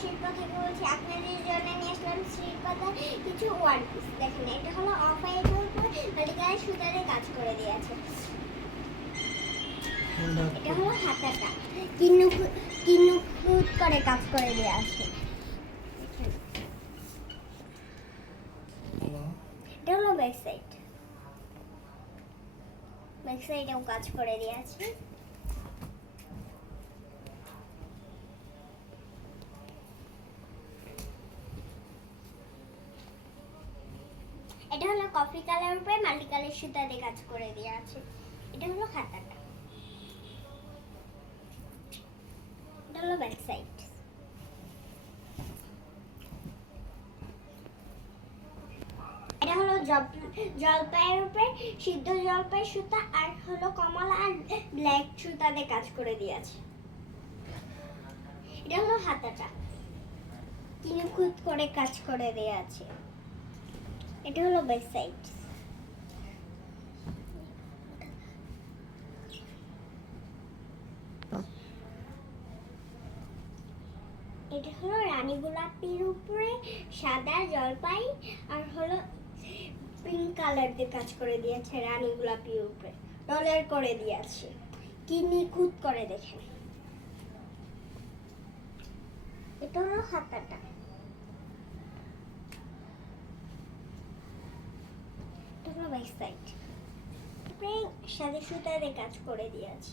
শিল্পা থেকে বলছি। আপনাদের জন্য নিয়ে আসলাম শিল্পাদার কিছু ওয়ান পিস। দেখেন এটা হলো অফ হোয়াইটের উপর মাল্টিকালার সুতারে কাজ করে দিয়েছে। এটা হলো হাতাটা কিন্নু কিন্নু করে কাজ করে দেওয়া আছে। এটা হলো ব্যাক সাইড, ব্যাক সাইডেও কাজ করে দেওয়া আছে। এটা হলো কফি কালার উপরে মাল্টি কালার সুতা দিয়ে কাজ করে দেওয়া আছে। এটা হলো খাতাটা, এটা হলো ব্যাক সাইড। এটা হলো জলপাইয়ের উপরে সিদ্ধ জলপাই সুতা আর হলো কমলা আর ব্ল্যাক সুতা দিয়ে কাজ করে দিয়েছে। এটা হলো হাতাটা কিনে খুদ করে কাজ করে দেওয়া আছে। এটা হলো ব্যাক সাইড। এটা হলো রানী গোলাপির উপরে সাদা জলপাই আর হলো পিঙ্ক কালার দিয়ে কাজ করে দিয়েছে। রানী গোলাপির উপরে ডলার করে দিয়েছে, কি নিখুঁত করে দেখেন। এটা হলো হাতাটা, এটা হলো ব্যাক সাইড। সাদা সুতা দিয়ে কাজ করে দিয়েছে।